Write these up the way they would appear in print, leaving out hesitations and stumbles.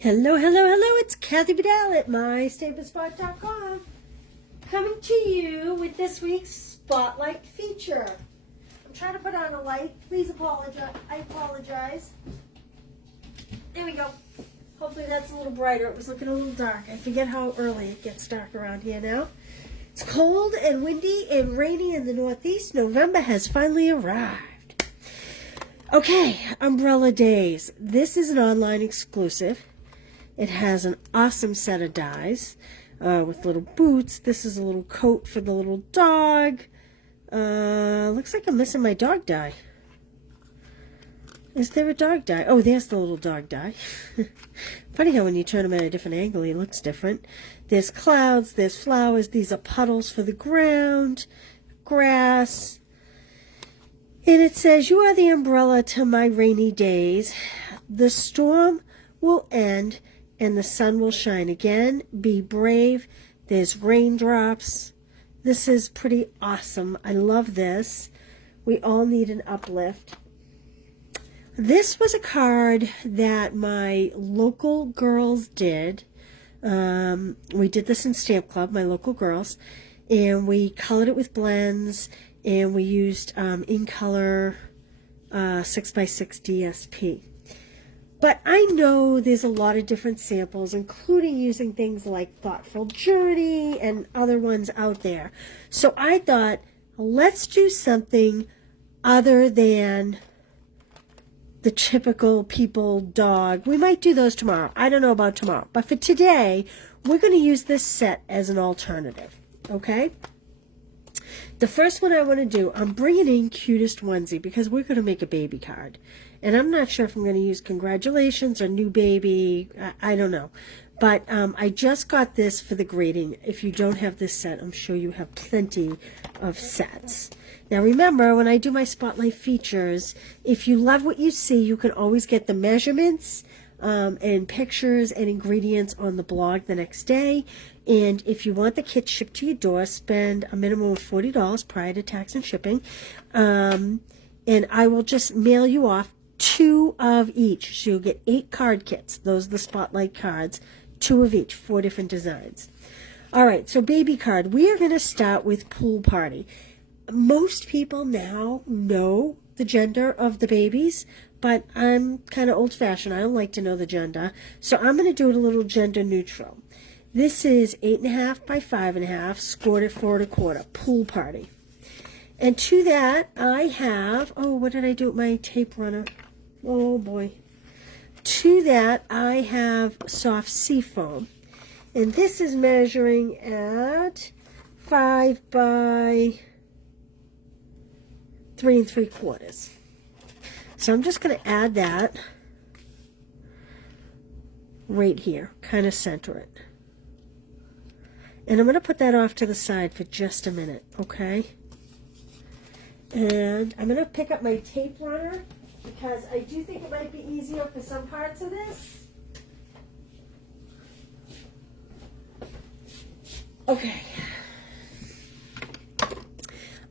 Hello, hello, hello, it's Kathy Bedell at MyStableSpot.com coming to you with this week's Spotlight feature. I'm trying to put on a light. Please apologize. I apologize. There we go. Hopefully that's a little brighter. It was looking a little dark. I forget how early it gets dark around here now. It's cold and windy and rainy in the Northeast. November has finally arrived. Okay, Umbrella Days. This is an online exclusive. It has an awesome set of dies with little boots. This is a little coat for the little dog. Looks like I'm missing my dog die. Is there a dog die? Oh, there's the little dog die. Funny how when you turn him at a different angle, he looks different. There's clouds, there's flowers. These are puddles for the ground, grass. And it says, "You are the umbrella to my rainy days. The storm will end and the sun will shine again. Be brave." There's raindrops. This is pretty awesome. I love this. We all need an uplift. This was a card that my local girls did. We did this in Stamp Club, my local girls, and we colored it with blends, and we used in color 6x6 DSP. But I know there's a lot of different samples, including using things like Thoughtful Journey and other ones out there. So I thought, let's do something other than the typical people dog. We might do those tomorrow. I don't know about tomorrow. But for today, we're going to use this set as an alternative. Okay? The first one I want to do, I'm bringing in Cutest Onesie because we're going to make a baby card. And I'm not sure if I'm going to use congratulations or new baby. I don't know. But I just got this for the grading. If you don't have this set, I'm sure you have plenty of sets. Now remember, when I do my Spotlight features, if you love what you see, you can always get the measurements and pictures and ingredients on the blog the next day. And if you want the kit shipped to your door, spend a minimum of $40 prior to tax and shipping. And I will just mail you off 2 of each. So you'll get 8 card kits. Those are the Spotlight cards. 2 of each, 4 different designs. All right, so baby card. We are going to start with Pool Party. Most people now know the gender of the babies, but I'm kind of old-fashioned. I don't like to know the gender. So I'm going to do it a little gender neutral. This is 8.5 by 5.5, scored at 4 1/4, Pool Party. And to that, I have, oh, what did I do with my tape runner? Oh, boy. To that, I have soft seafoam. And this is measuring at 5 by 3 3/4. So I'm just going to add that right here, kind of center it. And I'm going to put that off to the side for just a minute, okay? And I'm going to pick up my tape runner because I do think it might be easier for some parts of this. Okay.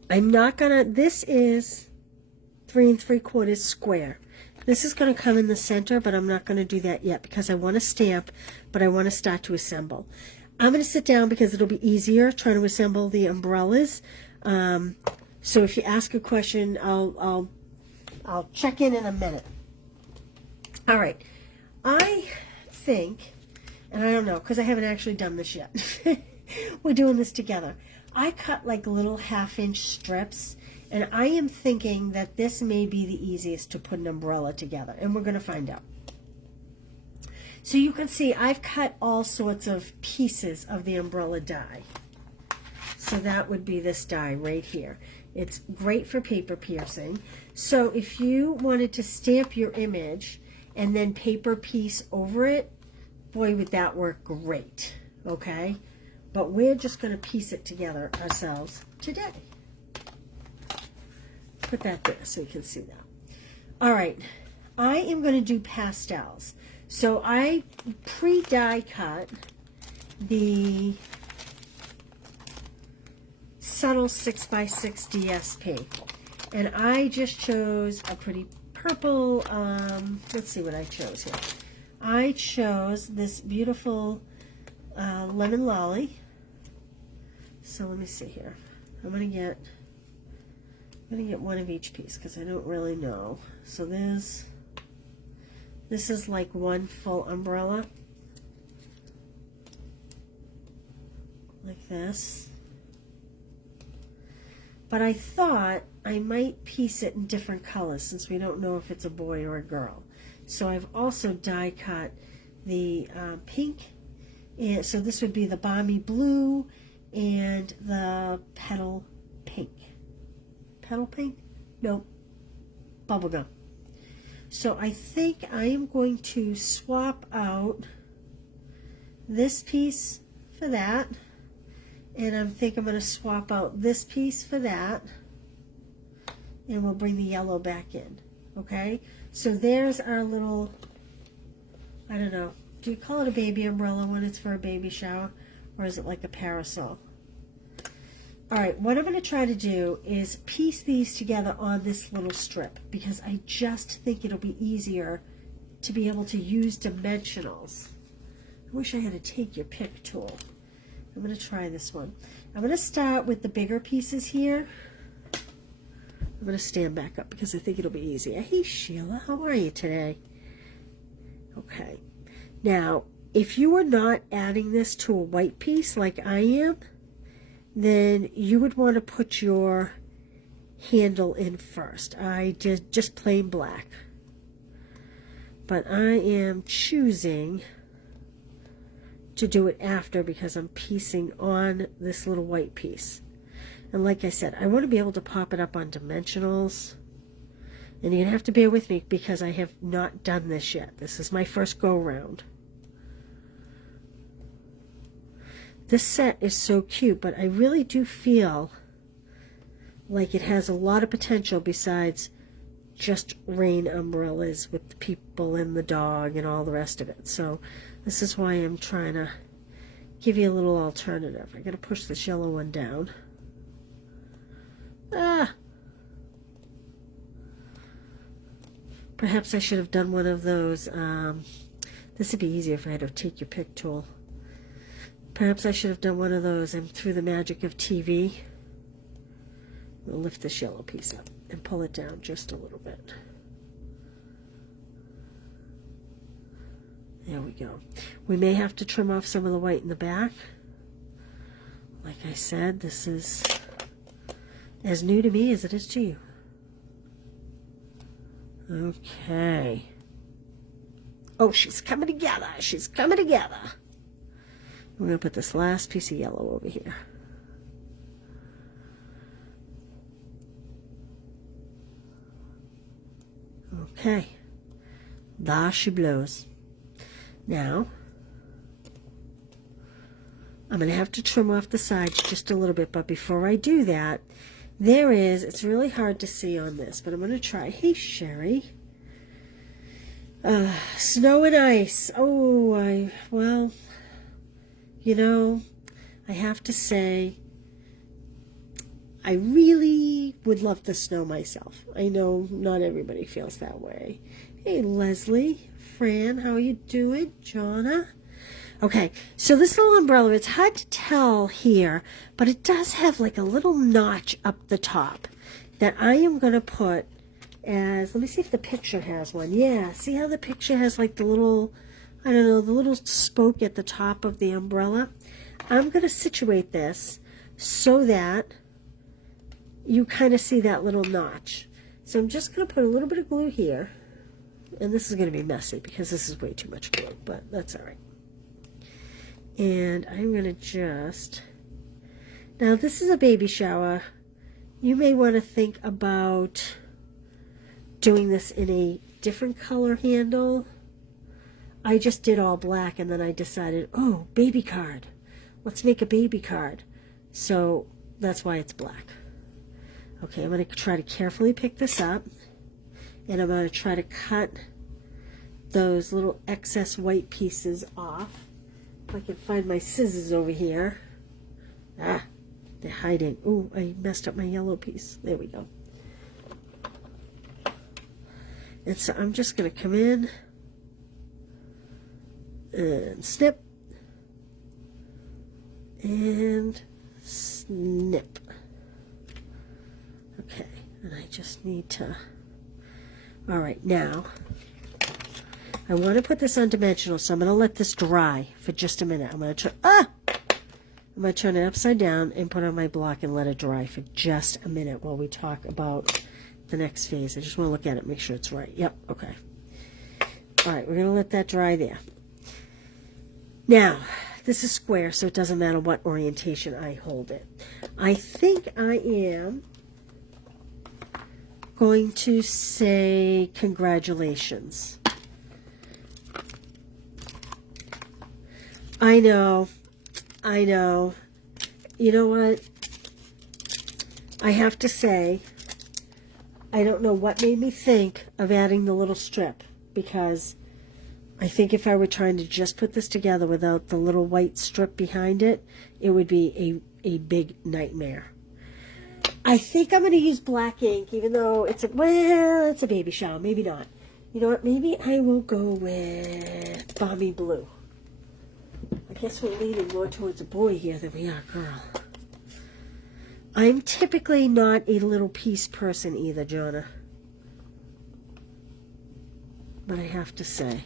I'm not gonna, this is 3 3/4 square. This is going to come in the center, but I'm not going to do that yet because I want to stamp, but I want to start to assemble. I'm going to sit down because it'll be easier trying to assemble the umbrellas. So if you ask a question, I'll check in a minute. All right. I think, and I don't know because I haven't actually done this yet. We're doing this together. I cut like little 1/2-inch strips, and I am thinking that this may be the easiest to put an umbrella together, and we're going to find out. So you can see I've cut all sorts of pieces of the umbrella die. So that would be this die right here. It's great for paper piercing. So if you wanted to stamp your image and then paper piece over it, boy, would that work great, okay? But we're just going to piece it together ourselves today. Put that there so you can see that. All right, I am going to do pastels. So I pre-die cut the subtle 6x6 DSP. And I just chose a pretty purple, let's see what I chose here. I chose this beautiful lemon lolly. So let me see here. I'm gonna get one of each piece because I don't really know. So this is like one full umbrella, like this. But I thought I might piece it in different colors since we don't know if it's a boy or a girl. So I've also die cut the pink, and so this would be the balmy blue and the petal pink. Petal pink? Nope. Bubblegum. So I think I am going to swap out this piece for that. And I think I'm going to swap out this piece for that. And we'll bring the yellow back in. Okay? So there's our little, I don't know. Do you call it a baby umbrella when it's for a baby shower? Or is it like a parasol? Alright, what I'm going to try to do is piece these together on this little strip. Because I just think it'll be easier to be able to use dimensionals. I wish I had a take your pick tool. I'm going to try this one. I'm going to start with the bigger pieces here. I'm going to stand back up because I think it'll be easier. Hey Sheila, how are you today? Okay. Now, if you are not adding this to a white piece like I am, then you would want to put your handle in first. I did just plain black. But I am choosing to do it after because I'm piecing on this little white piece. And like I said, I want to be able to pop it up on dimensionals. And you're going to have to bear with me because I have not done this yet. This is my first go round. This set is so cute, but I really do feel like it has a lot of potential besides just rain umbrellas with the people and the dog and all the rest of it. So this is why I'm trying to give you a little alternative. I'm going to push this yellow one down. Perhaps I should have done one of those. This would be easier if I had to take your pick tool. Perhaps I should have done one of those, and through the magic of TV, we'll lift this yellow piece up and pull it down just a little bit. There we go. We may have to trim off some of the white in the back. Like I said, this is as new to me as it is to you. Okay. Oh, she's coming together. She's coming together. We're going to put this last piece of yellow over here. Okay. There she blows. Now, I'm going to have to trim off the sides just a little bit, but before I do that, it's really hard to see on this, but I'm going to try. Hey, Sherry. Snow and ice. Oh, well, you know, I have to say, I really would love the snow myself. I know not everybody feels that way. Hey, Leslie, Fran, how are you doing? Jonna? Okay, so this little umbrella, it's hard to tell here, but it does have like a little notch up the top that I am going to put as, let me see if the picture has one. Yeah, see how the picture has like the little, I don't know, the little spoke at the top of the umbrella? I'm going to situate this so that you kind of see that little notch. So I'm just going to put a little bit of glue here, and this is going to be messy because this is way too much glue, but that's all right. And I'm going to just, now this is a baby shower. You may want to think about doing this in a different color handle. I just did all black and then I decided, oh, baby card. Let's make a baby card. So that's why it's black. Okay, I'm going to try to carefully pick this up, and I'm going to try to cut those little excess white pieces off. If I can find my scissors over here. Ah, they're hiding. Oh, I messed up my yellow piece. There we go. And so I'm just going to come in and snip, and snip. Okay, and I just need to, all right, now I want to put this on dimensional, so I'm going to let this dry for just a minute. I'm going to turn it upside down and put it on my block and let it dry for just a minute while we talk about the next phase. I just want to look at it, make sure it's right. Yep, okay. All right, we're going to let that dry there. Now, this is square, so it doesn't matter what orientation I hold it. I think I am going to say congratulations. I know. You know what? I have to say, I don't know what made me think of adding the little strip, because I think if I were trying to just put this together without the little white strip behind it, it would be a big nightmare. I think I'm going to use black ink, even though it's a baby shower. Maybe not. You know what? Maybe I will go with Balmy Blue. I guess we're leaning more towards a boy here than we are a girl. I'm typically not a little piece person either, Jonna. But I have to say,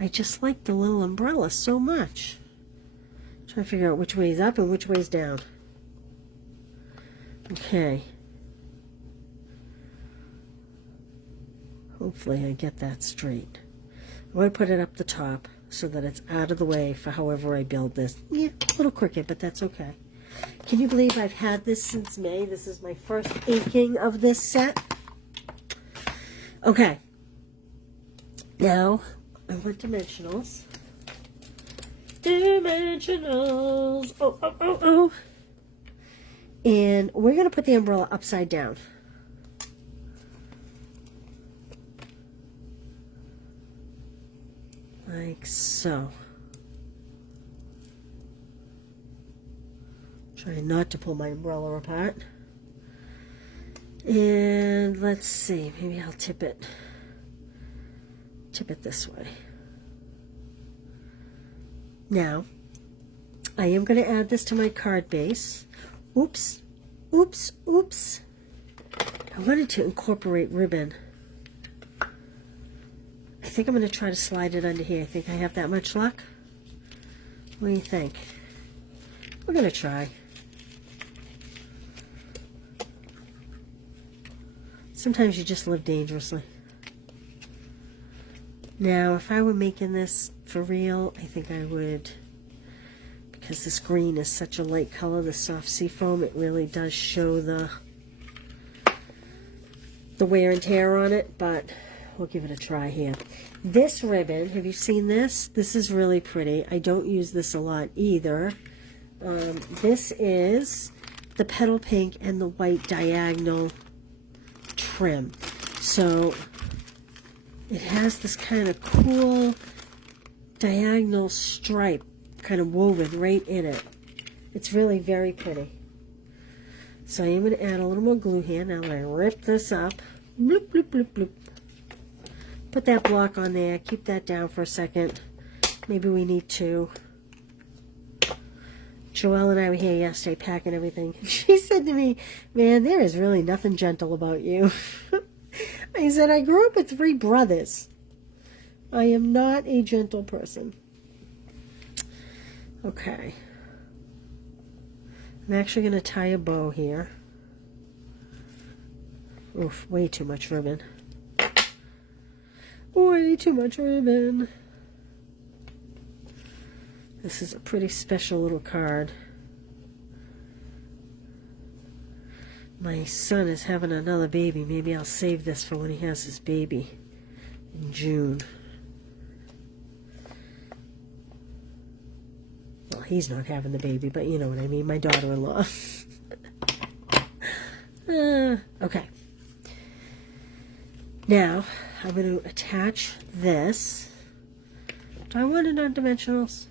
I just like the little umbrella so much. I'm trying to figure out which way is up and which way is down. Okay. Hopefully I get that straight. I'm going to put it up the top so that it's out of the way for however I build this. Yeah, a little crooked, but that's okay. Can you believe I've had this since May? This is my first inking of this set. Okay. Now, I want dimensionals. Dimensionals. Oh. And we're going to put the umbrella upside down. Like so. Trying not to pull my umbrella apart. And let's see, maybe I'll tip it this way. Now, I am going to add this to my card base. Oops. I wanted to incorporate ribbon. I think I'm going to try to slide it under here. I think I have that much luck. What do you think? We're going to try. Sometimes you just live dangerously. Now, if I were making this for real, I think I would, because this green is such a light color, the soft seafoam, it really does show the wear and tear on it, but we'll give it a try here. This ribbon, have you seen this? This is really pretty. I don't use this a lot either. This is the petal pink and the white diagonal trim. So it has this kind of cool diagonal stripe kind of woven right in it. It's really very pretty. So I am going to add a little more glue here. Now I'm going to rip this up. Bloop, bloop, bloop, bloop. Put that block on there. Keep that down for a second. Maybe we need to. Joelle and I were here yesterday packing everything. She said to me, man, there is really nothing gentle about you. I said, I grew up with 3 brothers. I am not a gentle person. Okay. I'm actually going to tie a bow here. Oof, way too much ribbon. Way too much ribbon. This is a pretty special little card. My son is having another baby. Maybe I'll save this for when he has his baby in June. Well, he's not having the baby, but you know what I mean. My daughter-in-law. Okay. Now, I'm going to attach this. Do I want it on dimensionals?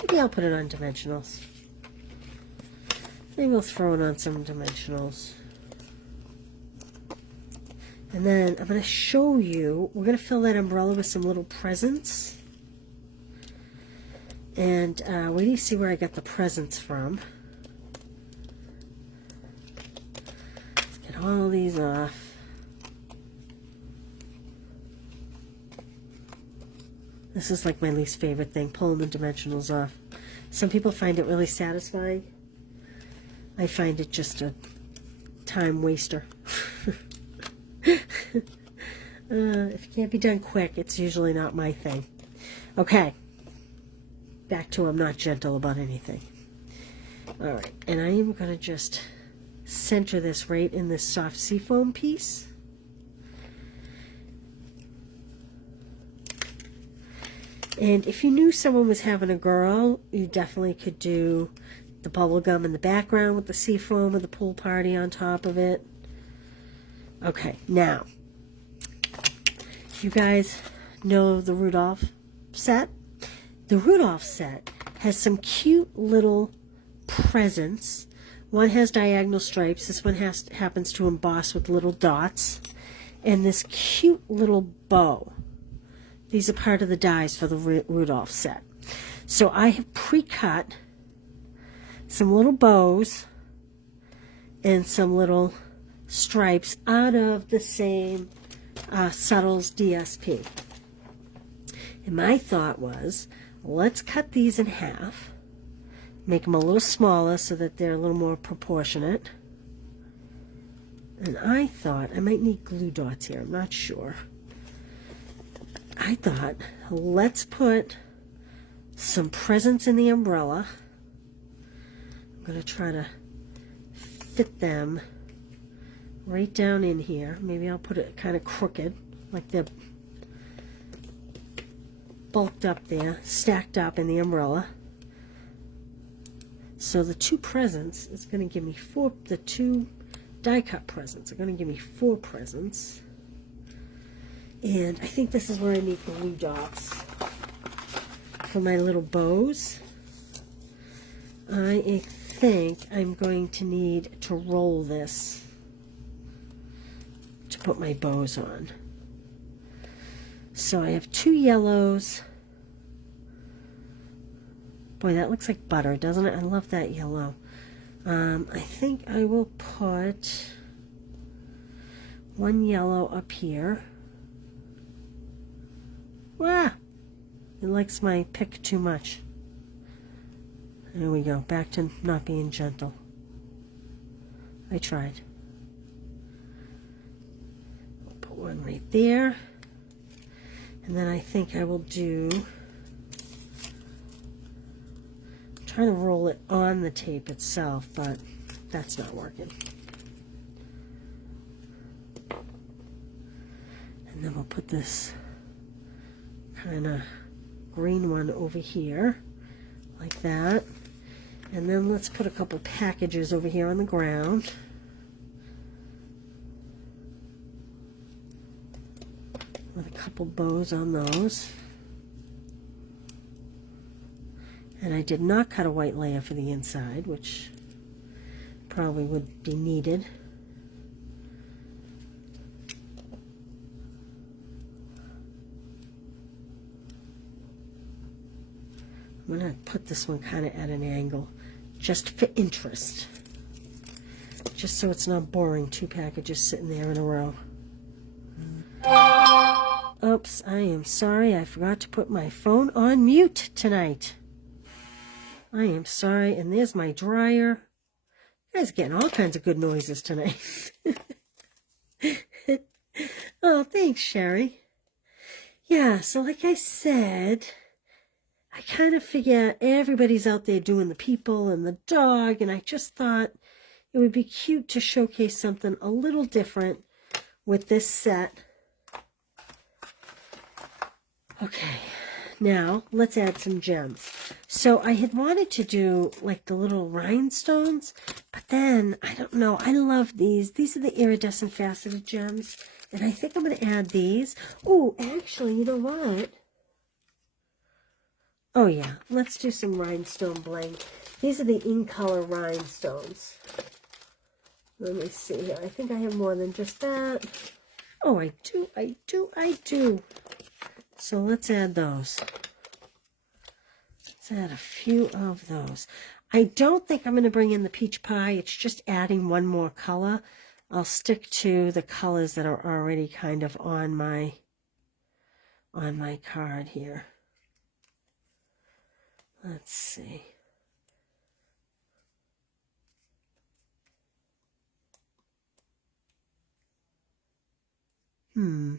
Maybe I'll put it on dimensionals. Maybe we'll throw it on some dimensionals. And then I'm going to show you, we're going to fill that umbrella with some little presents. And wait till you see where I got the presents from. Let's get all these off. This is like my least favorite thing, pulling the dimensionals off. Some people find it really satisfying. I find it just a time waster. If it can't be done quick, it's usually not my thing. Okay. Back to I'm not gentle about anything. Alright, and I am going to just center this right in this soft seafoam piece. And if you knew someone was having a girl, you definitely could do the bubble gum in the background with the seafoam or the pool party on top of it. Okay, now, you guys know the Rudolph set? The Rudolph set has some cute little presents. One has diagonal stripes. This one happens to emboss with little dots. And this cute little bow. These are part of the dies for the Rudolph set. So I have pre-cut some little bows and some little stripes out of the same Subtles DSP. And my thought was, let's cut these in half, make them a little smaller so that they're a little more proportionate. And I thought I might need glue dots here, I'm not sure. I thought, let's put some presents in the umbrella. I'm going to try to fit them right down in here. Maybe I'll put it kind of crooked, like they're bulked up there, stacked up in the umbrella. So the two presents is going to give me four, the two die cut presents are going to give me 4 presents. And I think this is where I need glue dots for my little bows. I think I'm going to need to roll this to put my bows on. So I have 2 yellows. Boy, that looks like butter, doesn't it? I love that yellow. I think I will put 1 yellow up here. Ah! It likes my pick too much. There we go. Back to not being gentle. I tried. I'll put one right there. And then I think I will do... I'm trying to roll it on the tape itself, but that's not working. And then we'll put this kind of green one over here, like that. And then let's put a couple packages over here on the ground. With a couple bows on those. And I did not cut a white layer for the inside, which probably would be needed. I'm going to put this one kind of at an angle, just for interest. Just so it's not boring, 2 packages sitting there in a row. Oops, I am sorry, I forgot to put my phone on mute tonight. I am sorry, and there's my dryer. You guys are getting all kinds of good noises tonight. Oh, thanks, Sherry. Yeah, so like I said, I kind of figure everybody's out there doing the people and the dog, and I just thought it would be cute to showcase something a little different with this set. Okay, now let's add some gems. So I had wanted to do like the little rhinestones, but then, I don't know, I love these. These are the iridescent faceted gems, and I think I'm going to add these. Oh, actually, you know what? Oh yeah, let's do some rhinestone bling. These are the in-color rhinestones. Let me see here. I think I have more than just that. Oh, I do. So let's add those. Let's add a few of those. I don't think I'm going to bring in the peach pie. It's just adding one more color. I'll stick to the colors that are already kind of on my card here. Let's see. I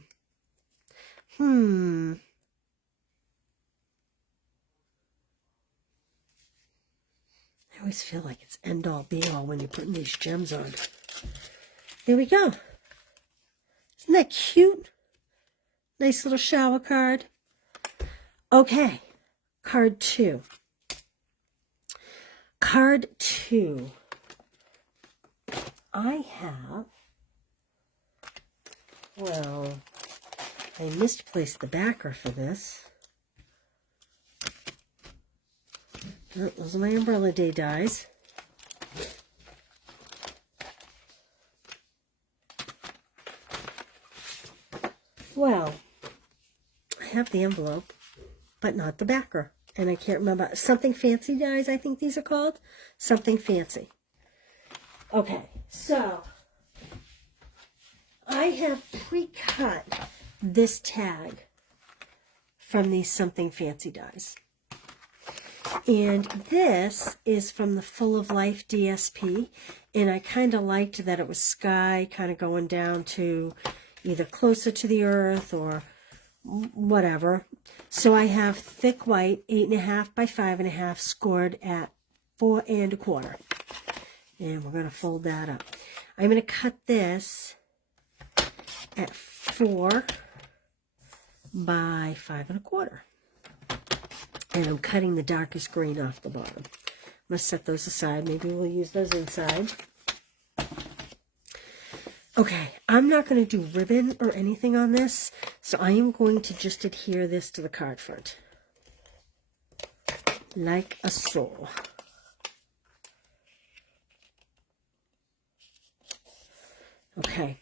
always feel like it's end all be all when you're putting these gems on. There we go. Isn't that cute? Nice little shower card. Okay, card 2. Card 2. I have, well, I misplaced the backer for this. Oh, those are my Umbrella Day dies. Well, I have the envelope, but not the backer. And I can't remember. Something Fancy dies, I think these are called. Something Fancy. Okay, so I have pre-cut this tag from these Something Fancy dies. And this is from the Full of Life DSP. And I kind of liked that it was sky, kind of going down to either closer to the earth or whatever. So I have thick white, 8.5 by 5.5, scored at 4 1/4. And we're going to fold that up. I'm going to cut this at 4 by 5 1/4. And I'm cutting the darkest green off the bottom. I'm going to set those aside. Maybe we'll use those inside. Okay, I'm not going to do ribbon or anything on this, so I am going to just adhere this to the card front. Like a so. Okay,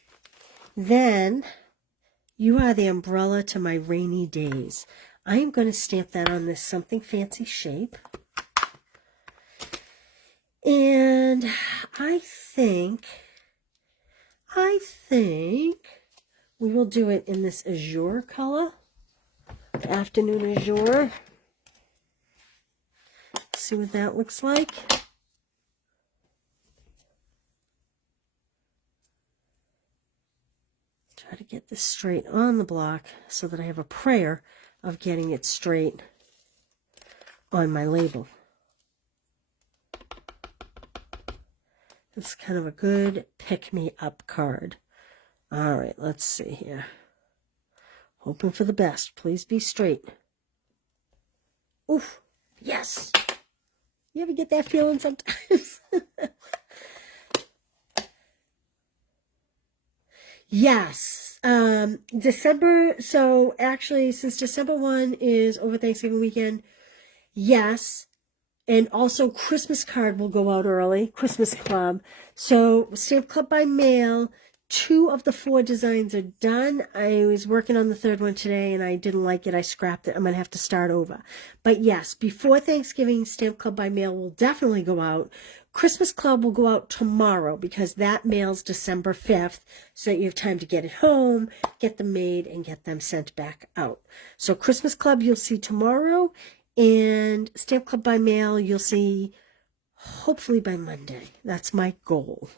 then you are the umbrella to my rainy days. I am going to stamp that on this Something Fancy shape. And I think we will do it in this azure color, afternoon azure. See what that looks like. Try to get this straight on the block so that I have a prayer of getting it straight on my label. It's kind of a good pick-me-up card. All right, let's see here. Hoping for the best. Please be straight. Oof. Yes. You ever get that feeling sometimes? Yes. December, so actually, since December 1 is over Thanksgiving weekend, yes. And also Christmas card will go out early, Christmas Club. So Stamp Club by mail, 2 of the 4 designs are done. I was working on the 3rd one today and I didn't like it. I scrapped it. I'm going to have to start over. But yes, before Thanksgiving, Stamp Club by mail will definitely go out. Christmas Club will go out tomorrow because that mails December 5th, so that you have time to get it home, get them made, and get them sent back out. So Christmas Club you'll see tomorrow, and Stamp Club by mail you'll see hopefully by Monday. That's my goal.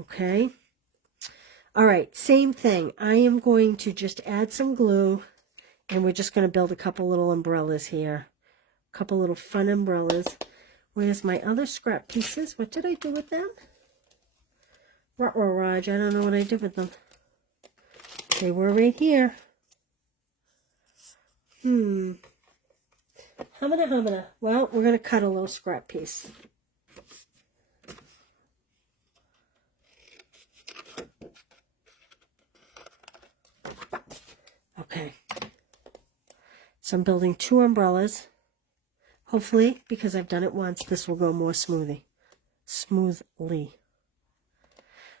Okay? All right, same thing. I am going to just add some glue, and we're just going to build a couple little umbrellas here. A couple little fun umbrellas. Where's my other scrap pieces? What did I do with them? Raj, I don't know what I did with them. They were right here. Humana. Well, we're going to cut a little scrap piece. Okay. So I'm building 2 umbrellas. Hopefully, because I've done it once, this will go more smoothly.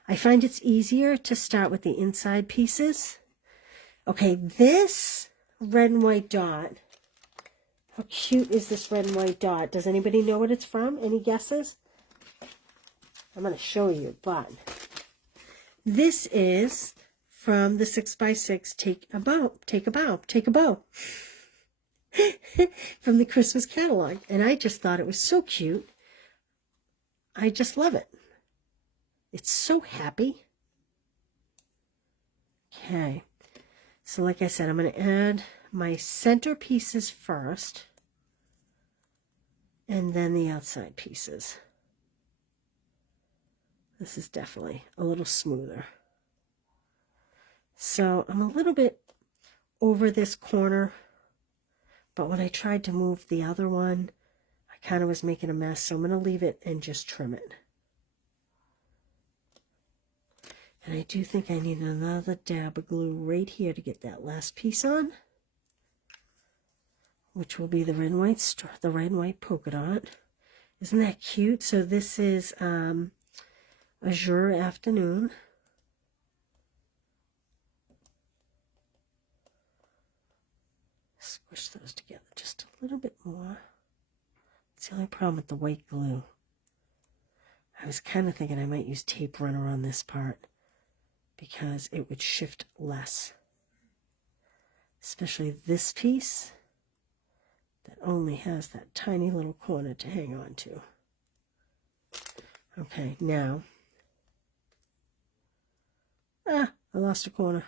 I find it's easier to start with the inside pieces. Okay, this red and white dot, How cute is this red and white dot? Does anybody know what it's from? Any guesses? I'm going to show you, but this is from the 6x6 Take a Bow from the Christmas catalog. And I just thought it was so cute. I just love it. It's so happy. Okay. So like I said, I'm going to add my center pieces first and then the outside pieces. This is definitely a little smoother. So I'm a little bit over this corner, but when I tried to move the other one, I kind of was making a mess, so I'm going to leave it and just trim it. And I do think I need another dab of glue right here to get that last piece on, which will be the red and white the red and white polka dot. Isn't that cute? So this is Azure Afternoon. Squish those together just a little bit more. It's the only problem with the white glue. I was kind of thinking I might use tape runner on this part because it would shift less. Especially this piece that only has that tiny little corner to hang on to. Okay, now, I lost a corner.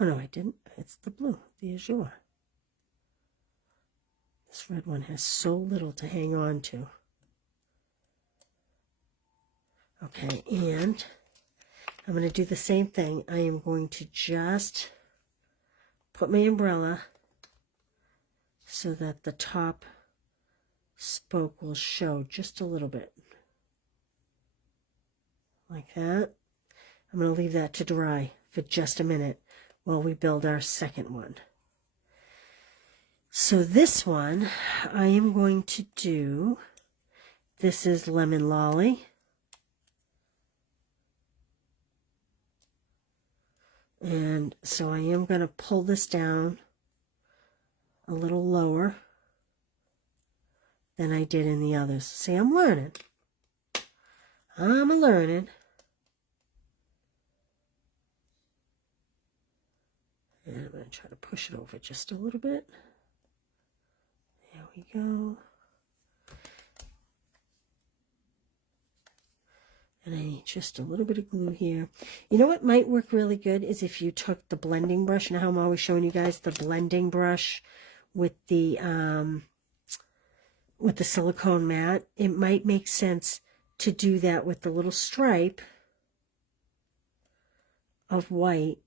Oh no, I didn't. It's the blue, the azure. This red one has so little to hang on to. Okay, and I'm going to do the same thing. I am going to just put my umbrella so that the top spoke will show just a little bit. Like that. I'm going to leave that to dry for just a minute while we build our second one. So this one, I am going to do, this is Lemon Lolly. And so I am going to pull this down a little lower than I did in the others. See, I'm learning. I'm learning. And I'm going to try to push it over just a little bit. There we go. And I need just a little bit of glue here. You know what might work really good is if you took the blending brush. Now I'm always showing you guys the blending brush with the silicone mat. It might make sense to do that with the little stripe of white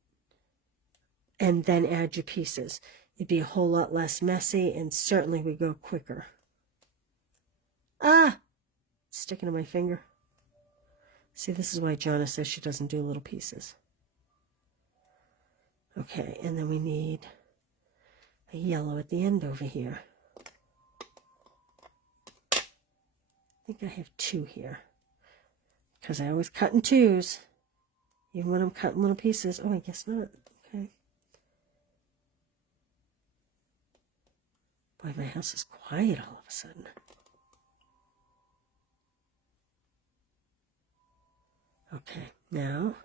and then add your pieces. It'd be a whole lot less messy and certainly would go quicker. Ah! It's sticking to my finger. See, this is why Jonna says she doesn't do little pieces. Okay, and then we need a yellow at the end over here. I think I have two here. Because I always cut in twos. Even when I'm cutting little pieces. Oh, I guess not. Okay. Boy, my house is quiet all of a sudden. Okay, now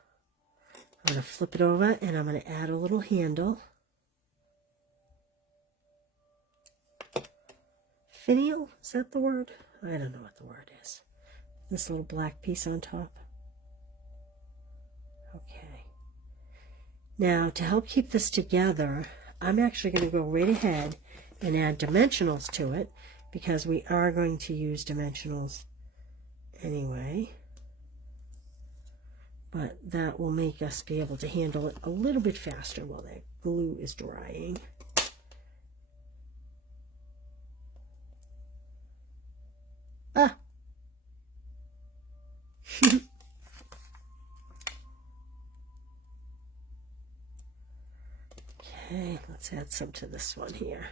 I'm going to flip it over and I'm going to add a little handle. Finial? Is that the word? I don't know what the word is. This little black piece on top. Okay. Now, to help keep this together, I'm actually going to go right ahead and add dimensionals to it because we are going to use dimensionals anyway. But that will make us be able to handle it a little bit faster while that glue is drying. Ah! Okay, let's add some to this one here.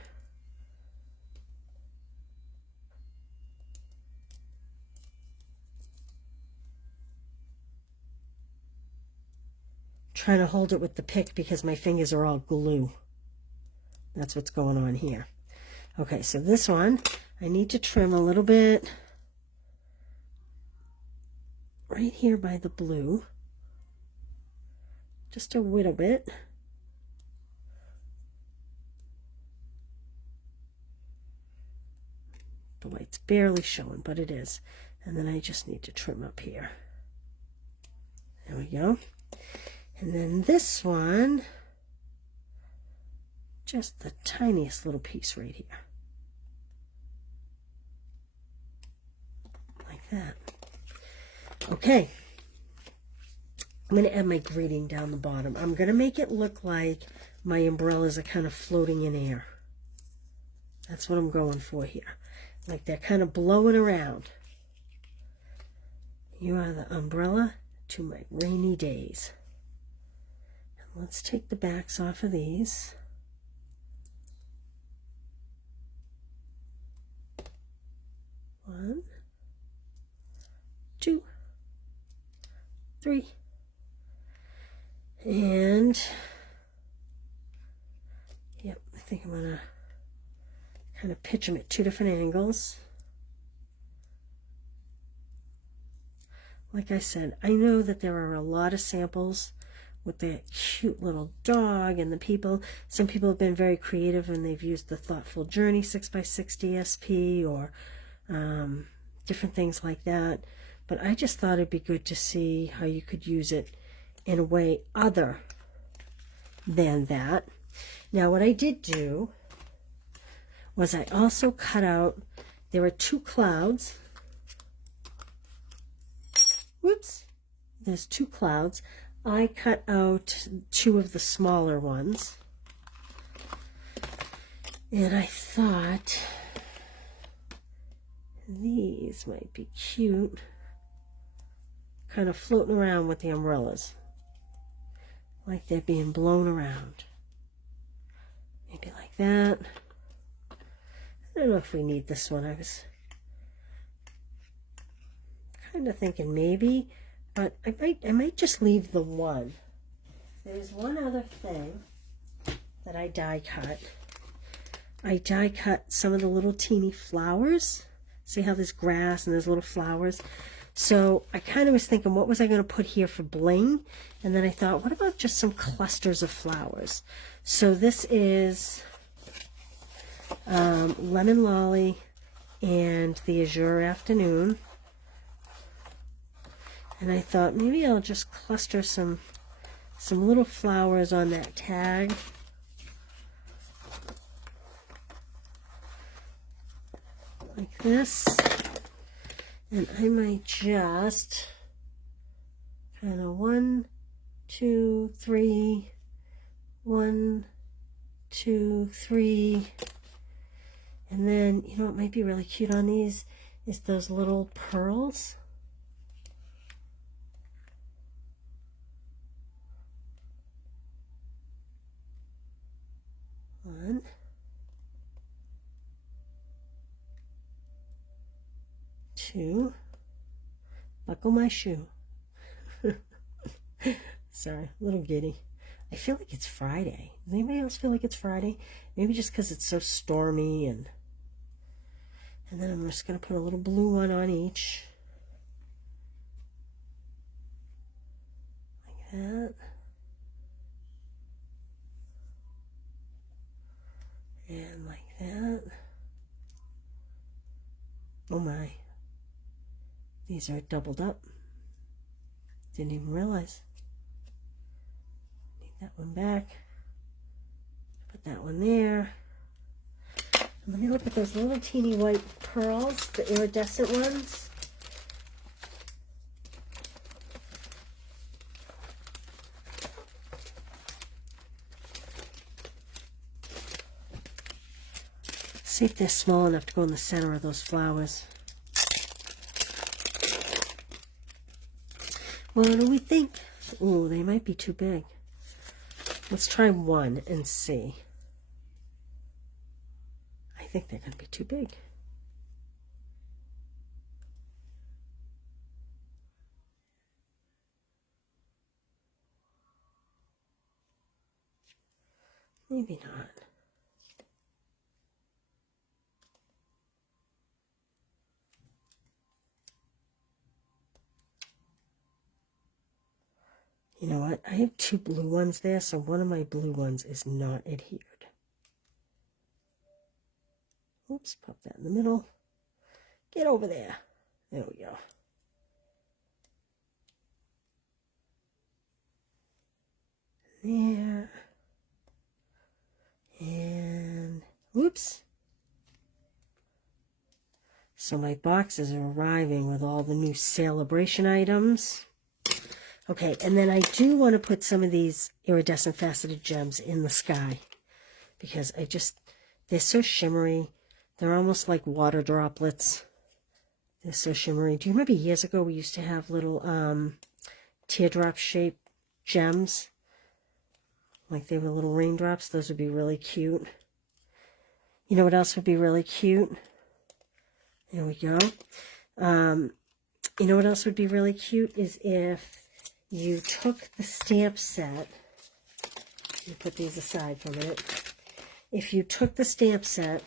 trying to hold it with the pick because my fingers are all glue. That's what's going on here. Okay, so this one, I need to trim a little bit right here by the blue. Just a little bit. The light's barely showing, but it is. And then I just need to trim up here. There we go. And then this one, just the tiniest little piece right here. Like that. Okay. I'm going to add my greeting down the bottom. I'm going to make it look like my umbrellas are kind of floating in air. That's what I'm going for here. Like they're kind of blowing around. You are the umbrella to my rainy days. And let's take the backs off of these. One, two, three. And, yep, I think I'm going to kind of pitch them at 2 different angles. Like I said, I know that there are a lot of samples with the cute little dog and the people. Some people have been very creative and they've used the Thoughtful Journey 6x6 DSP or different things like that. But I just thought it'd be good to see how you could use it in a way other than that. Now what I did do was I also cut out, there were 2 clouds. Whoops, there's 2 clouds. I cut out 2 of the smaller ones. And I thought these might be cute, kind of floating around with the umbrellas. Like they're being blown around. Maybe like that. I don't know if we need this one. I was kind of thinking maybe, but I might just leave the one. There's one other thing that I die cut. I die cut some of the little teeny flowers. See how there's grass and there's little flowers? So I kind of was thinking, what was I going to put here for bling? And then I thought, what about just some clusters of flowers? So this is Lemon Lolly and the Azure Afternoon. And I thought maybe I'll just cluster some little flowers on that tag. Like this. And I might just kind of 1, 2, 3, 1, 2, 3. And then, you know what might be really cute on these is those little pearls. One. Two. Buckle my shoe. Sorry, a little giddy. I feel like it's Friday. Does anybody else feel like it's Friday? Maybe just because it's so stormy. And then I'm just going to put a little blue one on each. Like that. And like that. Oh my. These are doubled up. Didn't even realize. Need that one back. Put that one there. And let me look at those little teeny white pearls, the iridescent ones. See if they're small enough to go in the center of those flowers. What do we think? Oh, they might be too big. Let's try one and see. I think they're going to be too big. Maybe not. You know what? I have 2 blue ones there, so one of my blue ones is not adhered. Oops, pop that in the middle. Get over there. There we go. There. And whoops. So my boxes are arriving with all the new celebration items. Okay, and then I do want to put some of these iridescent faceted gems in the sky because they're so shimmery. They're almost like water droplets. They're so shimmery. Do you remember years ago we used to have little teardrop shaped gems? Like they were little raindrops. Those would be really cute. You know what else would be really cute? There we go. You know what else would be really cute is if you took the stamp set. Let me put these aside for a minute. If you took the stamp set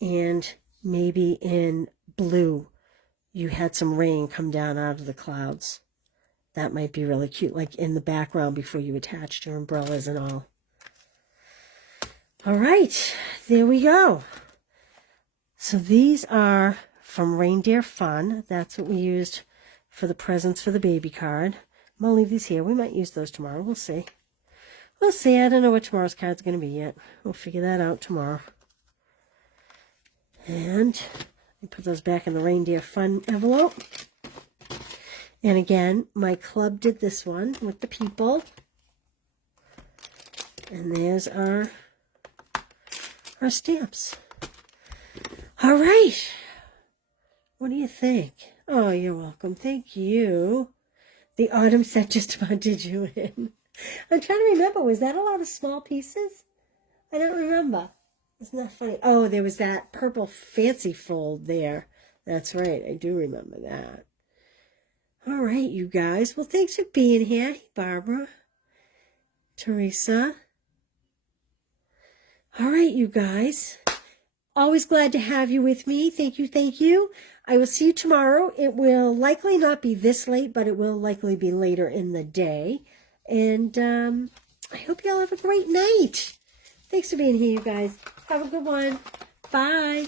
and maybe in blue you had some rain come down out of the clouds. That might be really cute, like in the background before you attached your umbrellas and all. All right, there we go. So these are from Reindeer Fun. That's what we used for the presents for the baby card. I'm going to leave these here. We might use those tomorrow. We'll see. We'll see. I don't know what tomorrow's card's going to be yet. We'll figure that out tomorrow. And I put those back in the Reindeer Fun envelope. And again, my club did this one with the people. And there's our stamps. All right. What do you think? Oh, you're welcome. Thank you. The autumn set just about did you in. I'm trying to remember. Was that a lot of small pieces? I don't remember. Isn't that funny? Oh, there was that purple fancy fold there. That's right. I do remember that. All right, you guys. Well, thanks for being here. Hey, Barbara. Teresa. All right, you guys. Always glad to have you with me. Thank you, thank you. I will see you tomorrow. It will likely not be this late, but it will likely be later in the day. And I hope you all have a great night. Thanks for being here, you guys. Have a good one. Bye.